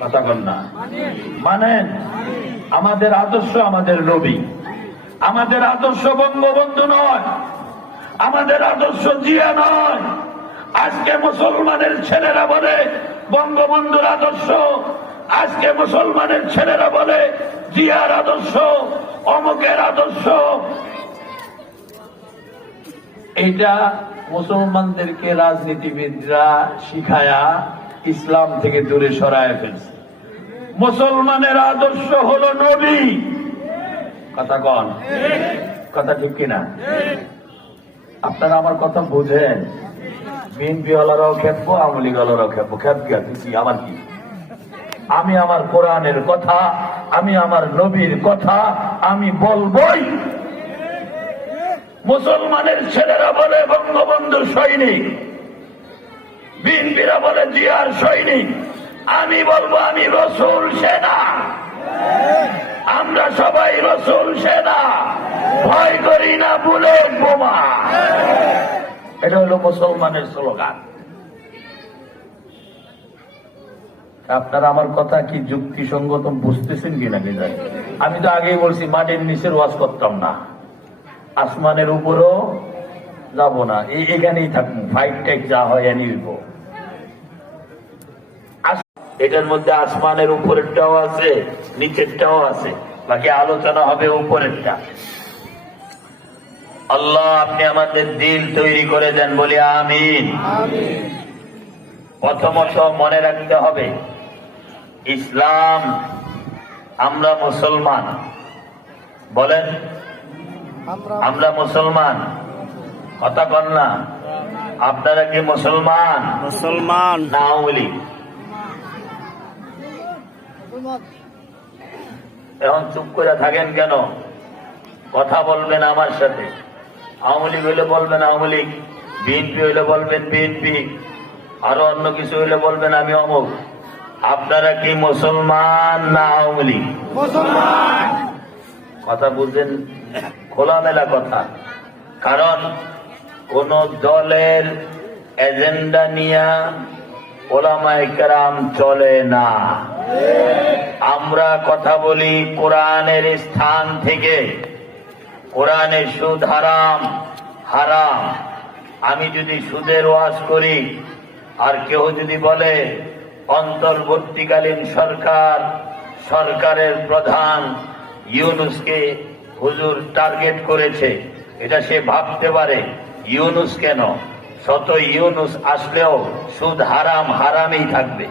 কথা বল না মানেন। আমাদের আদর্শ আমাদের নবী, আমাদের আদর্শ বঙ্গবন্ধু নয়, আমাদের আদর্শ জিয়া নয়। আজকে মুসলমানের ছেলেরা বলে বঙ্গবন্ধুর আদর্শ, আজকে মুসলমানের ছেলেরা বলে জিয়ার আদর্শ, অমুকের আদর্শ। এটা মুসলমানদেরকে রাজনীতিবিদরা শিখায়া ইসলাম থেকে দূরে সরায় ফেলছে। মুসলমানের আদর্শ হলো নবী। কথা কন, কথা ঠিক কিনা? আপনারা আমার কথা বুঝেন। বিএনপি ওয়ালারাও খেপবো, আওয়ামী লীগ ওয়ালারাও খেপবো, খেপছি আমার কি? আমি আমার কোরআনের কথা, আমি আমার নবীর কথা আমি বলবই। মুসলমানের ছেলেরা বলে বঙ্গবন্ধু সৈনিক, বিএনপিরা বলে জিয়ার সৈনিক। আমি বলবো আমি রসুল সেনা, আমরা সবাই রসুল সেনা, ভয় করি না বুলেট বোমা। এটা হলো মুসলমানের স্লোগান। আপনারা আমার কথা কি যুক্তিসঙ্গত বুঝতেছেন কিনা কি জানি? আমি তো আগেই বলছি মাটির নিচের ওয়াজ করতাম না, আসমানের উপরও যাব না, এখানেই থাকবো, ফাইট টেক যা হয় নিব। এটার মধ্যে আসমানের উপরেরটাও আছে, নিচেরটাও আছে, বাকি আলোচনা হবে উপরেরটা। আল্লাহ আপনি আমাদের দিল তৈরি করে দেন, বলি আমিন। প্রথমত মনে রাখতে হবে ইসলাম, আমরা মুসলমান। বলেন আমরা মুসলমান, কথা বল না। আপনারা কি মুসলমান? মুসলমান না আওয়ামী লীগ? এখন চুপ করে থাকেন কেন? কথা বলবেন আমার সাথে। আওয়ামী লীগ হইলে বলবেন আওয়ামী লীগ, বিএনপি হইলে বলবেন বিএনপি, আরো অন্য কিছু হইলে বলবেন আমি অমুক। আপনারা কি মুসলমান না আওয়ামী লীগ? মুসলমান। কথা বুঝেন, খোলামেলা কথা। কারণ কোন দলের এজেন্ডা নিয়ে ওলামায়ে কেরাম চলে না। আমরা কথা বলি কোরআনের স্থান থেকে। কোরআনে সুদ হারাম, হারাম। আমি যদি সুদের ওয়াজ করি আর কেউ যদি বলে অন্তর্বর্তীকালীন সরকার, সরকারের প্রধান ইউনূসকে হুজুর টার্গেট করেছে, এটা সে ভাবতে পারে ইউনূস কেন, শত ইউনূস আসলেও সুদ হারাম, হারামই থাকবে।